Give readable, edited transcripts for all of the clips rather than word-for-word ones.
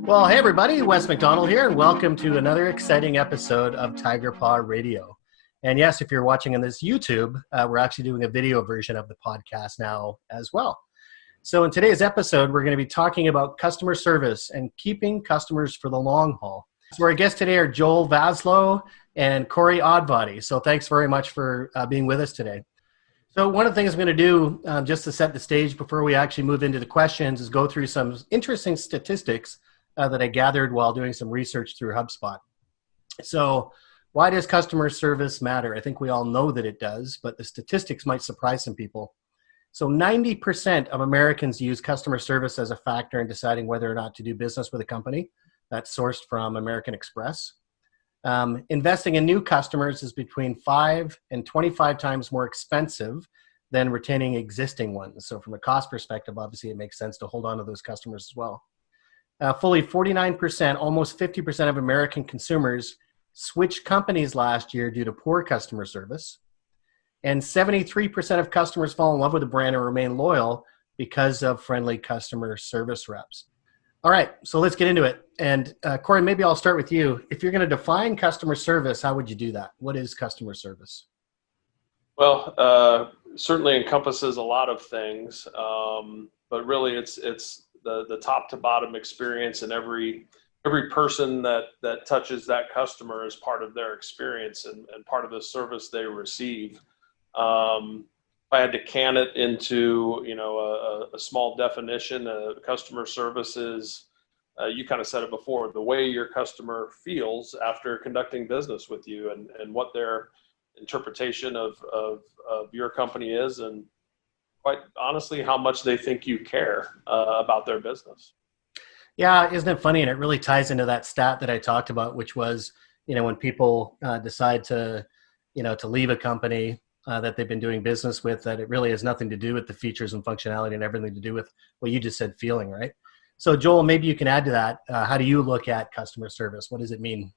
Well, hey everybody, Wes McDonald here, and welcome to another exciting episode of Tigerpaw Radio. And yes, if you're watching on this YouTube, we're actually doing a video version of the podcast now as well. So in today's episode, we're going to be talking about customer service and keeping customers for the long haul. So our guests today are Joel Vaslow and Corey Odvody. So thanks very much for being with us today. So one of the things I'm going to do, just to set the stage before we actually move into the questions, is go through some interesting statistics that I gathered while doing some research through HubSpot. So why does customer service matter? I think we all know that it does, but the statistics might surprise some people. So 90% of Americans use customer service as a factor in deciding whether or not to do business with a company. That's sourced from American Express. Investing in new customers is between 5 and 25 times more expensive than retaining existing ones. So from a cost perspective, obviously it makes sense to hold on to those customers as well. Fully 49%, almost 50% of American consumers switched companies last year due to poor customer service. And 73% of customers fall in love with a brand and remain loyal because of friendly customer service reps. All right, so let's get into it. And Corey, maybe I'll start with you. If you're going to define customer service, how would you do that? What is customer service? Well, certainly encompasses a lot of things, but really it's the top to bottom experience, and every person that touches that customer is part of their experience and part of the service they receive. If I had to can it into a small definition, customer service is, you kind of said it before, the way your customer feels after conducting business with you, and what their interpretation of your company is, and quite honestly, how much they think you care about their business. Yeah, isn't it funny? And it really ties into that stat that I talked about, which was, when people decide to leave a company that they've been doing business with, that it really has nothing to do with the features and functionality and everything to do with what you just said, feeling, right? So Joel, maybe you can add to that. How do you look at customer service? What does it mean?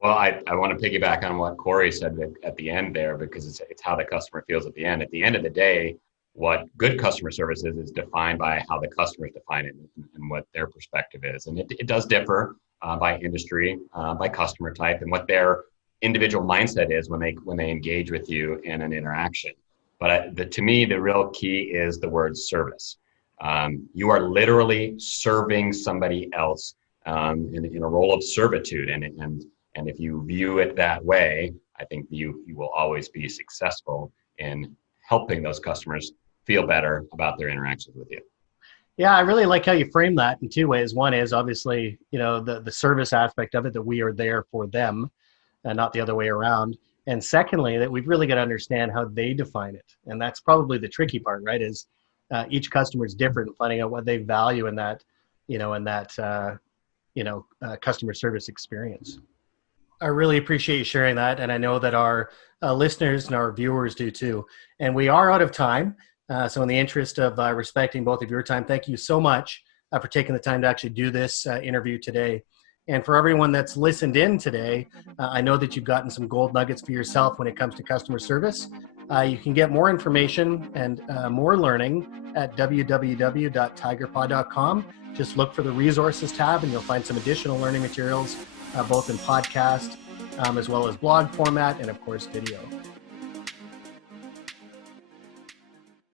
Well, I want to piggyback on what Corey said at the end there, because it's how the customer feels at the end. At the end of the day, what good customer service is defined by how the customers define it and what their perspective is. And it does differ by industry, by customer type, and what their individual mindset is when they engage with you in an interaction. But to me, the real key is the word service. You are literally serving somebody else in a role of servitude. And if you view it that way, I think you will always be successful in helping those customers feel better about their interactions with you. Yeah, I really like how you frame that in two ways. One is obviously, the service aspect of it, that we are there for them and not the other way around. And secondly, that we've really got to understand how they define it. And that's probably the tricky part, right? Is each customer is different, finding out what they value in that, customer service experience. I really appreciate you sharing that. And I know that our listeners and our viewers do too. And we are out of time. So in the interest of respecting both of your time, thank you so much for taking the time to actually do this interview today. And for everyone that's listened in today, I know that you've gotten some gold nuggets for yourself when it comes to customer service. You can get more information and more learning at www.tigerpaw.com. Just look for the resources tab and you'll find some additional learning materials, both in podcast as well as blog format and of course video.